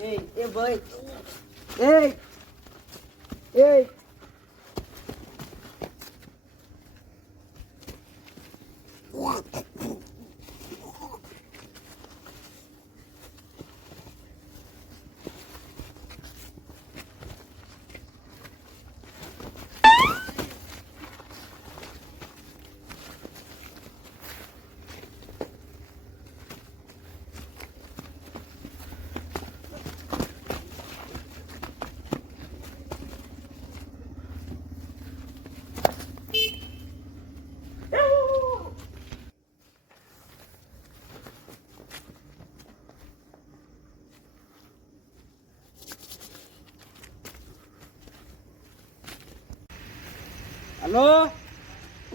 એ ભાઈ એ હલો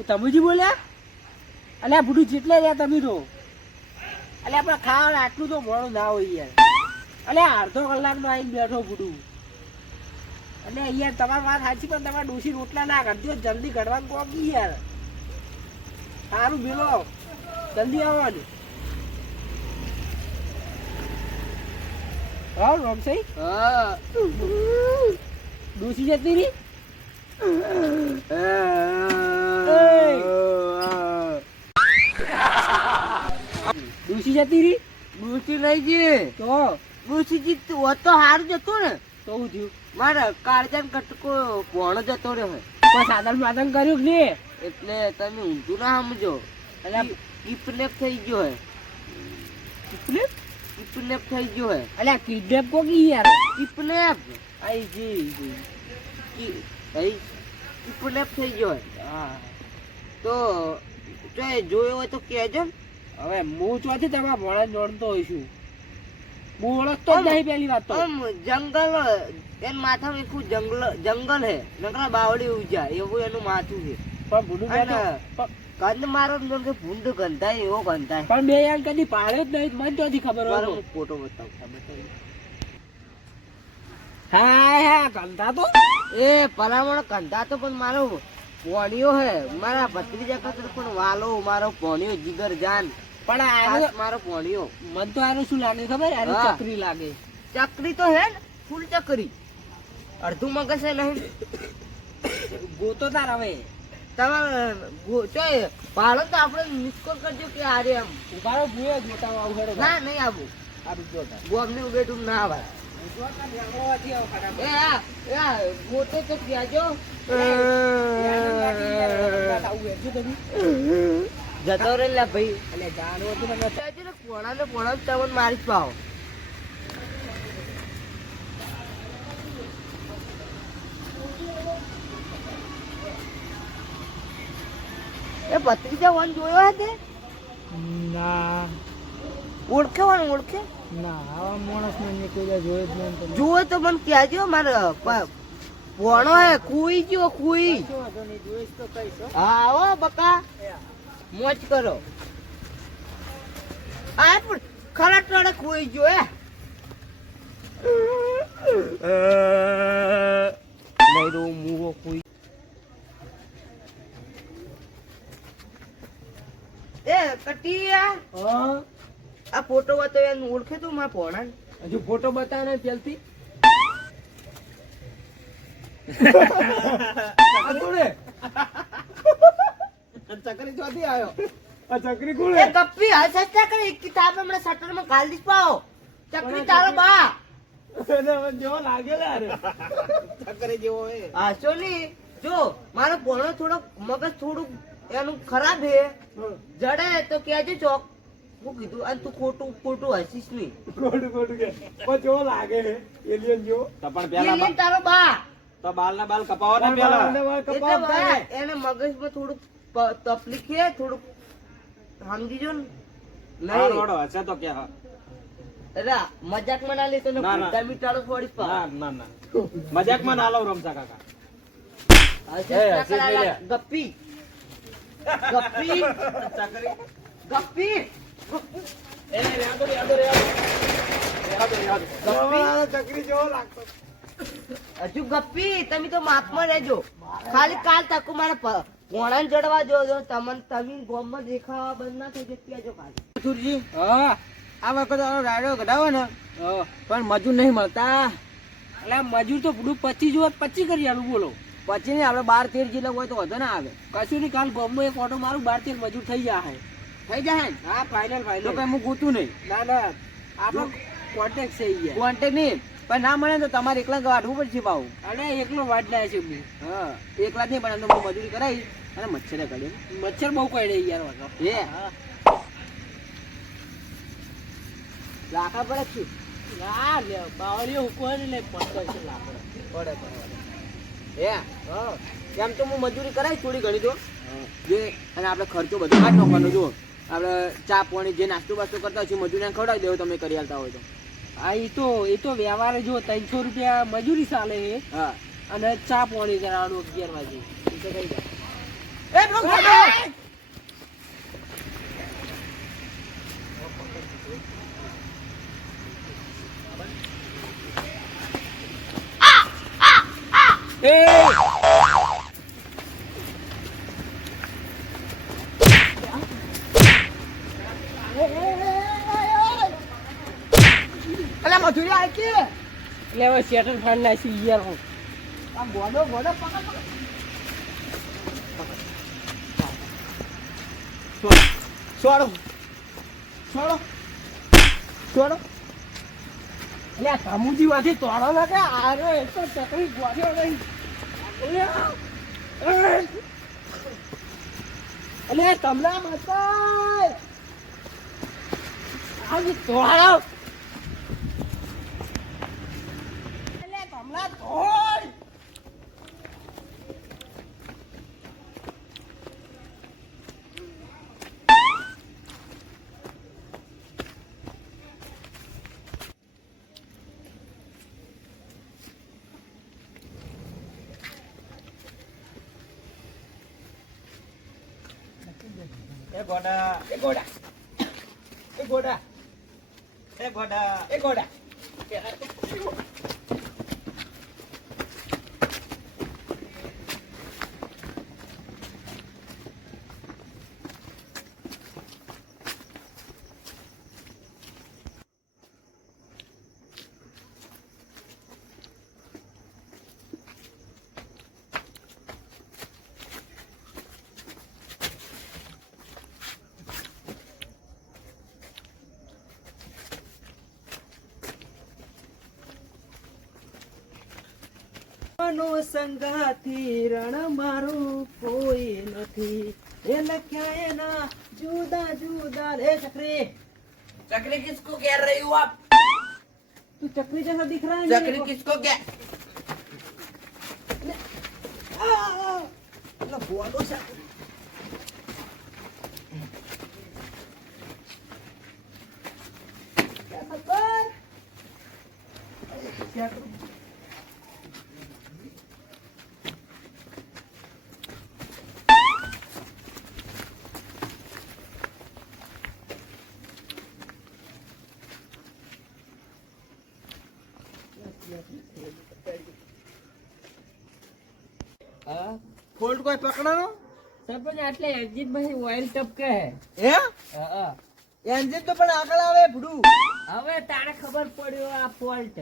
તમુજી બોલ્યા? અલ્યા બુડું જેટલે રહ્યા તમે તો અલ્યા આપણે ખાવા આટલું તો મોડું ના હોય યાર. અલ્યા અડધો કલાકમાં આવીને બેઠો બુડું. અને યાર તમારી વાત સાચી પણ તમારે ડોસી રોટલા ના કરજો જલ્દી ઘડવાનું કોકી યાર. સારું બેલો જલ્દી આવો ને. હા રમસાઈ હા ડોસી જતી રહી. ડોસી જતી રહી. ડૂસી લઈ જઈએ તો ડૂસી જીતતું હોત તો હારું જતું ને. તો શું થયું? મારા કાળજાન કટકો ભોણો જતો રહ્યો હોય કોઈ સાધન માધન કર્યું કે નહીં? એટલે તમે ઊંધું ના સમજો. અલ્યા કિડનેપ થઈ ગયો હે. કિડનેપ? કિડનેપ થઈ ગયો હે. અલ્યા કિડનેપ કો કી યાર? કિડનેપ આઈ જી કિડનેપ થઈ ગયો હે. હા તો જો જોયો હોય તો કહેજો ને. હવે હું ચોથી તમારા ભોળા જોડતો હોઈશું. હું ઓળખતો જ નહીં પહેલી વાત તો. આમ જંગલ એન માથામાં એકું જંગલ હે નકરા બાવળી ઉજા એવું એનું માથું છે. પણ ભૂંડું કંદ મારો ને કે ભૂંડ ગંધાય એવો ગંધાય. પણ બે યાર કદી પાડ્યો જ નહીં. મને ચોથી ખબર હોય. હું ફોટો બતાવું. હા હા કંધા તો એ ભલામણ કંધા તો પણ મારો પોણીઓ હે. મારા ભત્રીજા કરતા પણ વાલો મારો પોણીઓ જીગર જાન. પણ આનો મારો પોણીઓ મન તો આનું શું લાગે ખબર? આનું હા. ચકરી લાગે. ચકરી તો હે ને ફૂલ ચકરી. અડધું મગજ હે નહીં. ગોતો તાર હવે તમારે ભાડો તો આપણે મિસકોલ કરજો કે આરે એમ ઉભારો ભૂએ ગોતા આવું હેડો. ના નહીં આવું. આ બીજો તાર ગોમને ઉભેટું ના આવે. એ આ ગોતે તો કહેજો. જતો રે લા ભાઈ. એટલે જાણવું હતું ને કહેજો ને પોણા તમને મારી જ પાવો. એ ભત્રીજા વન જોયો હે તે? ના ઓળખે વન ઓળખે? ના આવા માણસ ને કોઈ જોયો જ નહીં. જુઓ તો મને કહેજો. મારે ભણો હે કુઈ ગયો કુઈ. જોઈશ તો કહીશ. હા આવો બકા મોજ કરો. આ પણ ખરા ટોળે કુઈ ગયો હે. નહીં રો મુવો કુઈ. એ કટિયા હા આ ફોટો હતો એને ઓળખે તું મારા ભોણા? હજુ ફોટો બતાવે ને પેલથી. ચકરી ચોથી આવ્યો. આ ચકરી કોણ? એ ગપ્પી હાલ સસ્તા કરે એક કિતાબ હમણાં શટર માં ગાલ દીસ પાઓ. ચકરી તારો બા જેવો લાગે લે અરે ચકરી જેવો હે. હા સોની જો મારો ભોણો થોડો મગજ થોડું એનું ખરાબ હે. જડે તો કહેજો ચોક. હું કીધું અને તું ખોટું ખોટું હસીશ નહીં. ખોટું કે પણ જેવો લાગે હે એલિયન જેવો. તો પણ એલિયન તારો બા. તો બાલ ના બાલ કપાવો ને પેલા. એટલે બા એને મગજમાં થોડું તકલીફ છે થોડું સમજીજો ને. નહીં રોડો હશે તો કે હા. એટલે મજાક માં ના લેતો ને ના, ના. ભૂંડા મીઠાડો ફોડીશ પા. ના ના ના મજાકમાં ના લાવ રમતા કાકા. હશે એ, સકરા હસી જ લે. ગપ્પી ગપ્પી ચકરી ગપ્પી એ યાદો ચકરી જેવો લાગતો. હજુ ગપ્પી તમે તો માપમાં રહેજો. ખાલી કાલ તક મારે ભોણાને જડવા જો તમે ગોમમાં દેખાવા બંધ ના થઈ જતી આજો ખાલી. સુરજી હા આ વખત રાડો કઢાવો ને પણ મજૂર નહીં મળતા. એટલે મજૂર તો બધું 25 જોત 25 કરી આલું બોલો. પછી ને આપણે 12-13 જેટલા હોય તો વધુ ના આવે. કશું નહીં, કાલ ગામમાં એક ઓટો મારું 12-13 મજૂર થઈ જાય. થઈ જાય ને? હા ફાઇનલ તો ફાઇનલ. કઈ હું ગૂતું નહીં. ના ના આપણો કોન્ટેક્ટ છે યાર. કોન્ટેક્ટ નહીં, પણ ના મળે તો તમારે એકલા ગાઢવું પડશે ભાવ. અરે એકલો વાટ ના છે હું. હા એકલા જ નહીં, પણ એમ તો હું મજૂરી કરાવી અને મચ્છરે કાઢી. મચ્છર બહુ કરડે યાર વાતો. એ લાખા પડે છે. ના લે બાવળીઓ કોઈ લે 15 લાકડા. પડે એ હા, એમ તો હું મજૂરી કરાવી થોડી ઘણી તો જે, અને આપણે ખર્ચો બધો કાઢ નાખવાનો. જો આપણે ચા પાણી જે નાસ્તો બાસ્તો કરતા હોય છે મજૂરીને ખવડાવી દેવો તમે કરી આલતા હોય તો. હા એ તો વ્યવહારે જો 300 રૂપિયા મજૂરી ચાલે છે હા અને ચા પાણી કરાવવાનું 11 વાગે. એ તો કઈ જાય. અલા મજૂરી આવી કે એટલે હવે સેટલ ફાડ નાખી યાર હું. આ ગોડો પકડ છોડો છોડો છોડો. એટલે આ કામુજી વાથી તોડો ના કે આરો એક તો ચકરી ગોઠ્યો નહીં. એટલે તમને બતાય આજ તોડો. એટલે તમને તોડ. એ ગોડા એ ગોડા એ ગોડા એ ગોડા એ ગોડા. નો સંગાથી રણ મારું કોઈ નથી. એ લખ્યા એના જુદા જુદા. રે ચકરી चक्री किसको कह रही हो आप? तू चक्री जैसा दिख रहा है. चक्री किसको कह? ફોલ્ટ કોઈ પકડવાનો સરપંચ આટલે એક્ઝિટ માંથી ઓઇલ ટપકે હે? હે. એન્જિન તો પણ આગળ આવે ભૂડું. હવે તારે ખબર પડ્યો આ ફોલ્ટ.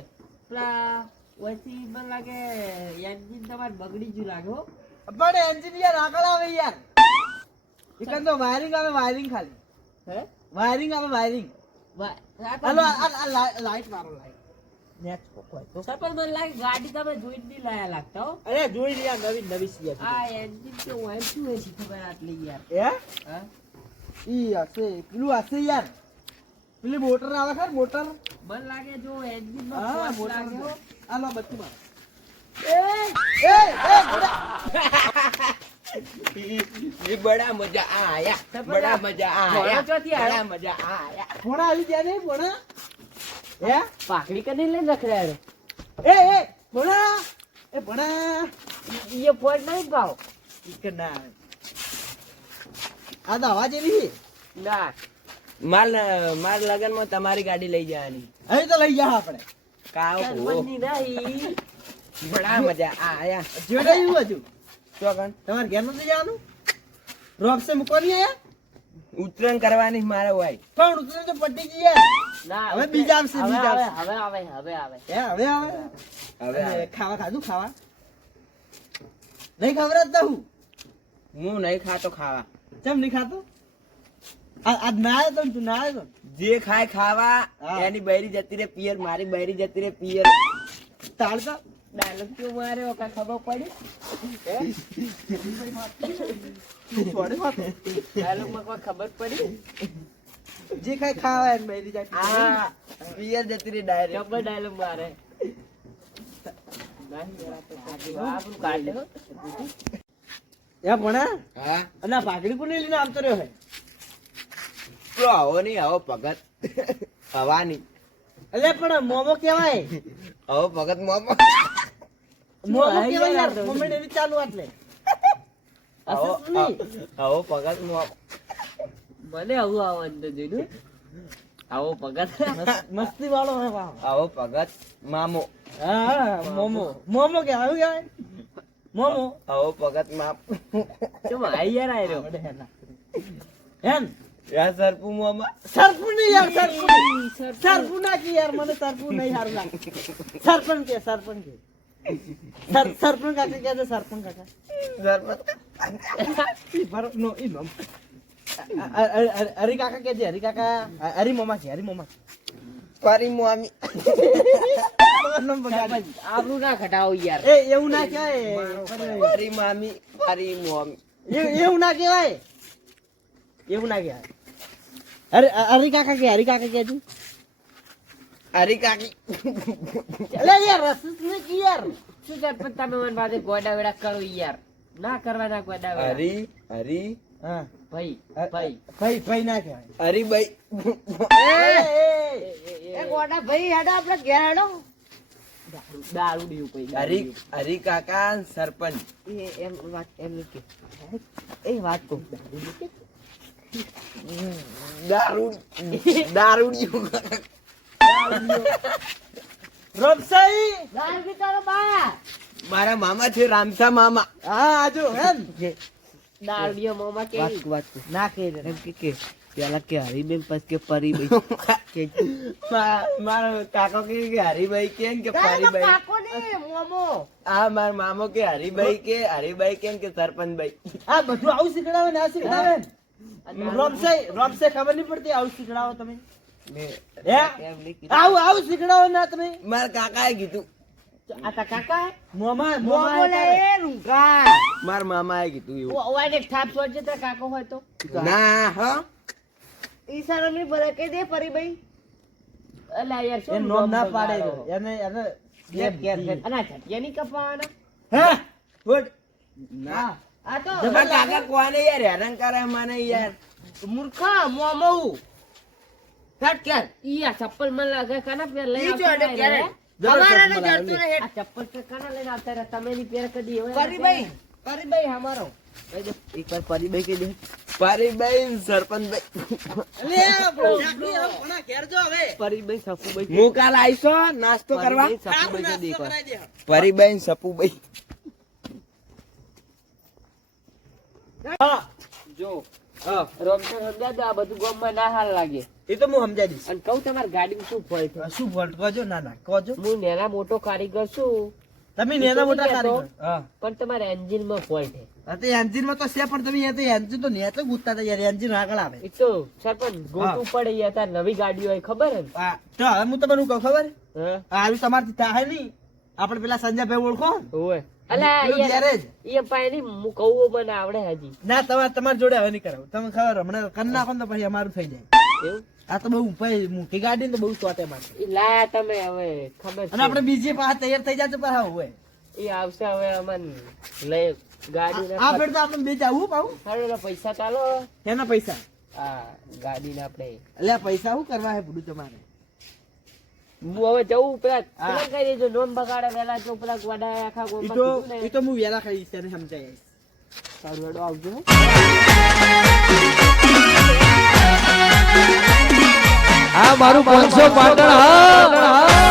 પેલા ઓછી મને લાગે એન્જિન તમારે બગડી ગયું લાગે હો. પણ એન્જિન યાર આગળ આવે યાર. એકન તો વાયરિંગ આવે, વાયરિંગ ખાલી હે વાયરિંગ આવે, વાયરિંગ. હાલો આ લાઈટ મારો, લાઈટ નેટ કોઈ તો. સરપંચ મને લાગે ગાડી તમે જોઈ જ નહીં લાયા લાગતા હો. અરે જોઈ લે નવી નવી છે આ એન્જિન કે ઓઇલ શું હશે ખબર આટલી યાર. હે હા ઈ હશે પેલું હશે યાર. પેલી મોટર આવે ખર મોટર. મને લાગે જો એન્જિન હા માં મોટર લાગે હો. હાલો બત્તી માર. ये बड़ा मजा आया, बड़ा मजा आया, बड़ा मजा आया. ભોણા આવી ગયા ને ભોણા. હે પાકડી કને લઈને રખડ્યા એ ભોણા એ ભોણા એ ફોન નહીં ભાવ. ઈક ના આવે. આ તો હવા જેવી ના માર લગન માં તમારી ગાડી લઈ જવાની. હવે તો લઈ જા આપણે. સરપંચની નહીં. બડા મજા આયા. જેડાયું હજુ ચોકન તમારે ઘેર નથી જવાનું. રોક સે મૂકો નહીં આયા. ઉત્તરાયણ કરવાની છે મારે હોય. પણ ઉતરે તો પટી ગઈ યાર. ના હવે બીજા આવશે, હવે બીજા આવે, આવશે. હવે આવે, હવે આવે. હે, હવે આવે હવે આવે. ખાવા ખાધું ખાવા નહીં ખબર હું હું નહીં ખાતો ખાવા. કેમ નહીં ખાતો આજ ના આવ્યો તો ને, તું ના આવ્યો તો ને? જે ખાય ખાવા, હા. એની બૈરી જતી રે પિયર, મારી બૈરી જતી રે પિયર. તાળ તો ડાયલોગ કેવો માર્યો કાંઈ ખબર પડી? છોડે વાત. ડાયલોગમાં કોઈ ખબર પડી? જે ખાય ખાવા એને બૈરી જાય. આ પિયર જતી રે ડાયરેક્ટ. જબર ડાયલોગ મારે. આપણું કાઢે હો. એ ભણા હા અને આ ભાગડી કોને લઈને આવતો રહ્યો હે? પેલો આવો નહીં, આવો ભગત હવાની. અલે પણ મોમો કેવાય, આવો ભગત મોમો. મોમો કેવાય યાર. કોમેડી એવી ચાલુ આટલે આવો આવો ભગત મોમો. મને આવું આવો અંદર જોઈને આવો પગાર મસ્તી વાળો હે વાહ. આવો ભગત મામો. હા મોમો મોમો કે આવું કહેવાય મોમો. આવો ભગત મામો. કેમ આઈ યાર આયરો એમ યા સરપુ મોમા. સરપુ નહીં યાર, સરપુ નહીં. સરપુ ના કે યાર, મને સરપુ નહીં સારું લાગે. સરપંચ કે સરપંચ કે સરપંચ કાકા કે છે, સરપંચ કાકા ઈ ભરત નો ઈ નામ. હરી કાકા કે છે, હરી કાકા હરી મોમા છે, હરી મોમા પરી મોમી. નામ બગાડી. આબરૂ ના ઘટાવો યાર. એ એવું ના કહેવાય, પરી મામી, પરી મોમી. એવું ના કહેવાય, એવું ના કહેવાય. હરી કાકા કે, હરી કાકા કે તું હરી કાકી. અલે યાર રસસ ને કી યાર. શું સરપંચ તમે મને પાસે ગોડા વેડા કરો યાર. ના કરવાના ગોડા વેડા. હરી હરી હા ભાઈ ભાઈ ભાઈ ભાઈ ના કહેવાય. હરીભાઈ. એ ગોડા ભાઈ હેડો આપણે ઘેર હેડો. દારૂ દીવું કોઈ હરી હરી કાકા સરપંચ. એમ વાત એમ નહીં કે એ વાત કહું દારૂ દારૂડિયું. રમસાઈ દારૂ પીતાનો બા મારા મામા છે રામસા મામા. હા આજો એમ દારૂડિયો મોમાં કે વાત ના કે એમ કે પેલા કે હરીબેન પછી કે પરીબેન મારો કાકો કે હરીભાઈ કેમ કે પરીભાઈ. કાકો ને મોમો આ મારા મામો કે હરીભાઈ કે હરીભાઈ કેમ કે સરપંચભાઈ. આ બધું આવું શીખડાવે ને આ શીખડાવે ને. રમસાઈ ખબર નહીં પડતી આવું શીખડાવો તમે હે એમ નહીં કીધું. આવું શીખડાવો ના તમે. મારા કાકાએ કીધું. આ તા કાકા મોમા મોમો લે એ રૂંગા મારા મામાએ કીધું એવું. ઓવાને થાપ છોડજે તો કાકો હોય તો ના હા ઈશારો ની ભલે કે દે પરીભાઈ અલા યાર એ શું નોમ ના પાડે બગાડો? એને એને અને આ છટિયા નહીં કપાવાના હે ગુડ ના આ તો આ કાકા કોને યાર હેરાન કરે મને યાર. મૂર્ખા મોમો કાટ ક્યાર ઈ આ ચપ્પલ મને લાગે કાના પેર લઈ ઈ જો આવતા અડે ક્યારે? રહ્યા. અમારા ને ચપ્પલ જડતું નહીં. આ ચપ્પલ પે કાના લઈને આવતા રહ્યા તમે ની પેર કદી હોય પરીભાઈ પરીભાઈ અમારો કહી દે એક વાર પરીભાઈ કહી દે પરીભાઈ સરપંચભાઈ. પરીભાઈ સફુભાઈ હું કાલ આવીશો નાસ્તો કરવા. સફુભાઈ કહી દે એક વાર. પરીભાઈ સપુભાઈ. હા જો હા રોમસર સમજાય તો આ બધું ગામમાં ના હાલ લાગે એ તો હું સમજાઈ દઈશ. અને કહું તમારી ગાડીમાં શું ફોલ્ટ છે શું ફોલ્ટ કહો ના ના કહો હું નેના મોટો કારીગર છું તમે નેના મોટા તો કારીગર હા પણ તમારા એન્જિન માં ફોલ્ટ છે આ તો એન્જિન માં તો છે પણ તમે એ તો એન્જિન તો ને તો ગુતતા હતા યાર એન્જિન આગળ આવે. એ તો સરપંચ ગોતું પડે યાર તાર નવી ગાડી હોય ખબર હે ને? હા તો હવે હું તમને કહું ખબર હા હારું તમારથી થાય નહીં આપણે પેલા સંજયભાઈ ઓળખો ઓય અલા પેલું યાર ગેરેજ. ઈ પાય ની હું કહું મને આવડે હજી ના તમારી જોડે હવે નહીં કરાવું તમે ખબર હમણાં કરી નાખો ને તો પછી અમારું થઈ જાય. એવું આ તો બહુ ભાઈ મોટી ગાડી ને તો બહુ ચોટે મારે. ઈ લાયા તમે હવે ખબર અને આપણે બીજી પાસે તૈયાર થઈ જાય પાછા હોય ઈ આવશે હવે અમન લઈ ગાડી આ ફેર તો આપણે બે જવું પાવું ના પૈસા ચાલો એના પૈસા આ ગાડી ને આપણે એટલે પૈસા શું કરવા હે બધું તમારે હું હવે જવું પેલા કઈ દેજો નોમ બગાડે વેલા જો પેલા ગોડા આખા ઈ ગોમાં તો કીધું ને. ઈ તો હું વેલા ખાઈશ તેને સમજાય સારું હેડો આવજો હો. આ મારું 500 પાટણ હા